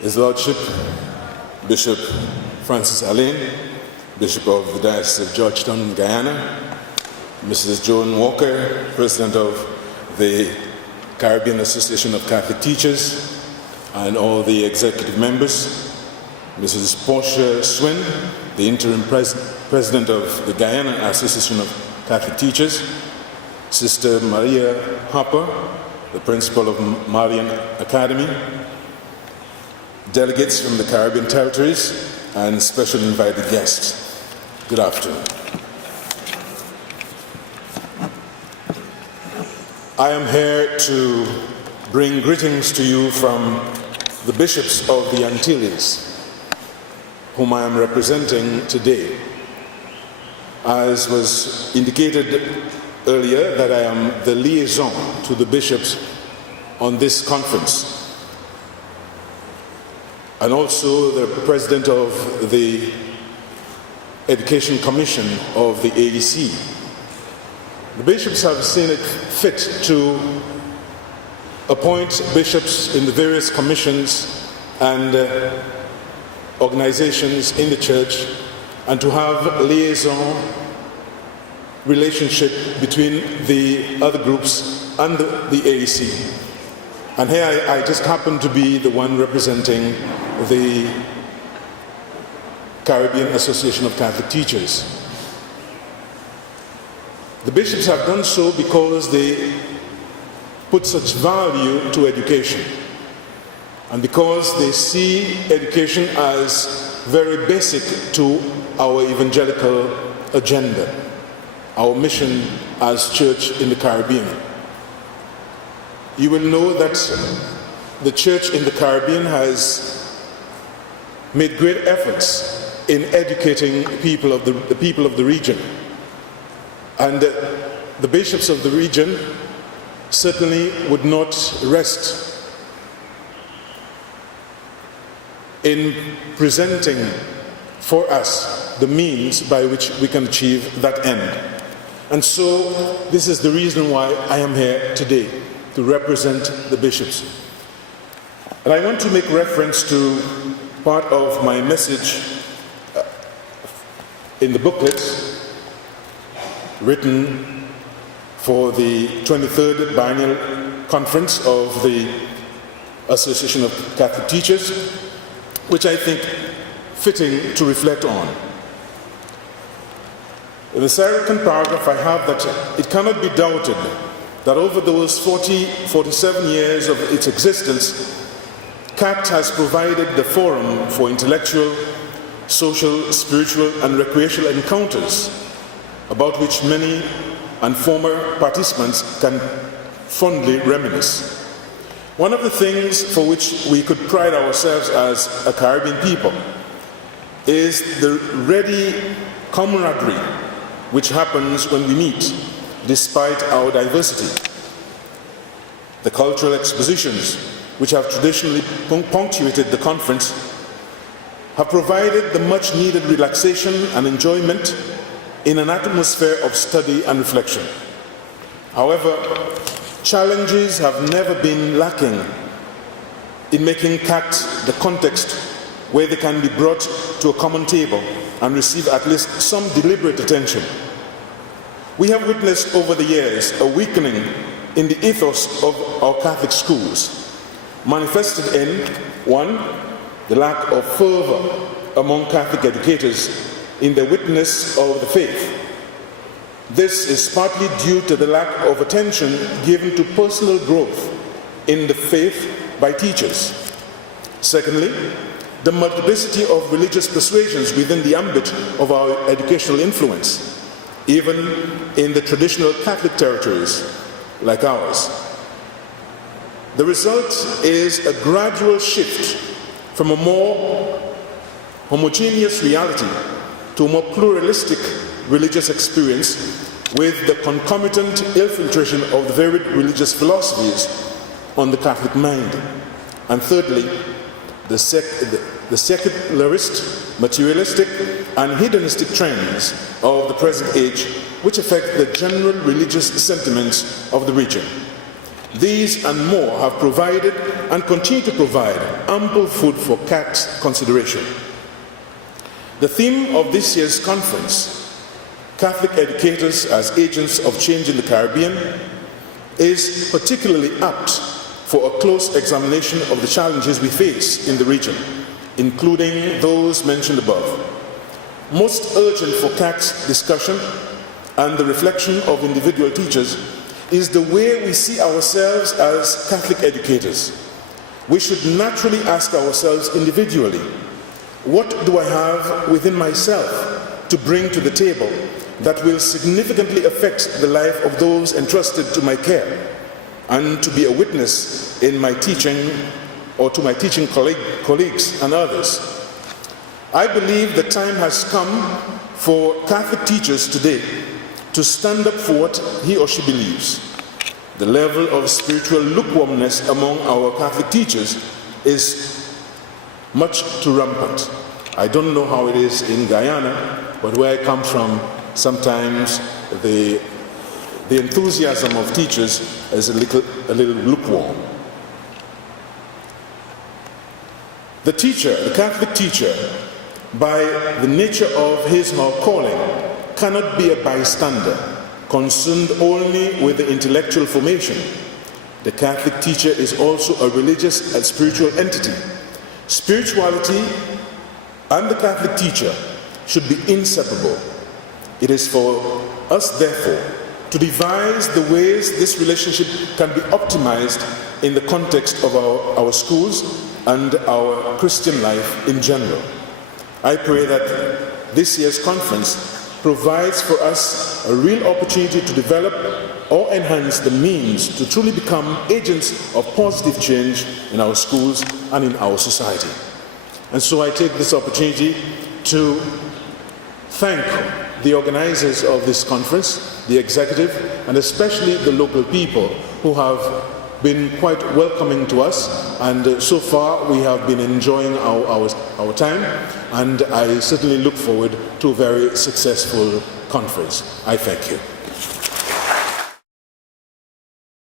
His Lordship, Bishop Francis Alain, Bishop of the Diocese of Georgetown, Guyana, Mrs. Joan Walker, President of the Caribbean Association of Catholic Teachers, and all the executive members, Mrs. Portia Swin, the interim president of the Guyana Association of Catholic Teachers, Sister Maria Harper, the principal of Marian Academy, delegates from the Caribbean territories, and special invited guests. Good afternoon. I am here to bring greetings to you from the bishops of the Antilles, whom I am representing today. As was indicated earlier, that I am the liaison to the bishops on this conference, and also the president of the Education Commission of the AEC. The bishops have seen it fit to appoint bishops in the various commissions and organizations in the church, and to have liaison relationship between the other groups and the AEC. And here I just happen to be the one representing the Caribbean Association of Catholic Teachers. The bishops have done so because they put such value to education, and because they see education as very basic to our evangelical agenda, our mission as church in the Caribbean. You will know that the church in the Caribbean has made great efforts in educating the people of the region. And the bishops of the region certainly would not rest in presenting for us the means by which we can achieve that end. And so this is the reason why I am here today, to represent the bishops. And I want to make reference to part of my message in the booklet written for the 23rd Biennial Conference of the Association of Catholic Teachers, which I think fitting to reflect on. In the second paragraph I have that it cannot be doubted that over those 47 years of its existence, CAT has provided the forum for intellectual, social, spiritual, and recreational encounters about which many and former participants can fondly reminisce. One of the things for which we could pride ourselves as a Caribbean people is the ready camaraderie which happens when we meet, despite our diversity. The cultural expositions, which have traditionally punctuated the conference, have provided the much-needed relaxation and enjoyment in an atmosphere of study and reflection. However, challenges have never been lacking in making CAT the context where they can be brought to a common table and receive at least some deliberate attention. We have witnessed over the years a weakening in the ethos of our Catholic schools, manifested in, one, the lack of fervor among Catholic educators in the witness of the faith. This is partly due to the lack of attention given to personal growth in the faith by teachers. Secondly, the multiplicity of religious persuasions within the ambit of our educational influence, even in the traditional Catholic territories like ours. The result is a gradual shift from a more homogeneous reality to a more pluralistic religious experience, with the concomitant infiltration of the varied religious philosophies on the Catholic mind. And thirdly, the secularist, materialistic, and hedonistic trends of the present age, which affect the general religious sentiments of the region. These and more have provided and continue to provide ample food for CACT's consideration. The theme of this year's conference, Catholic Educators as Agents of Change in the Caribbean, is particularly apt for a close examination of the challenges we face in the region, including those mentioned above. Most urgent for CACT's discussion and the reflection of individual teachers is the way we see ourselves as Catholic educators. We should naturally ask ourselves individually, what do I have within myself to bring to the table that will significantly affect the life of those entrusted to my care, and to be a witness in my teaching or to my teaching colleagues and others? I believe the time has come for Catholic teachers today to stand up for what he or she believes. The level of spiritual lukewarmness among our Catholic teachers is much too rampant. I don't know how it is in Guyana, but where I come from, sometimes the enthusiasm of teachers is a little lukewarm. The teacher, the Catholic teacher, by the nature of his or her calling, cannot be a bystander, concerned only with the intellectual formation. The Catholic teacher is also a religious and spiritual entity. Spirituality and the Catholic teacher should be inseparable. It is for us, therefore, to devise the ways this relationship can be optimized in the context of our schools and our Christian life in general. I pray that this year's conference provides for us a real opportunity to develop or enhance the means to truly become agents of positive change in our schools and in our society. And so I take this opportunity to thank the organizers of this conference, the executive, and especially the local people who have been quite welcoming to us, and so far we have been enjoying our time, and I certainly look forward to a very successful conference. I thank you.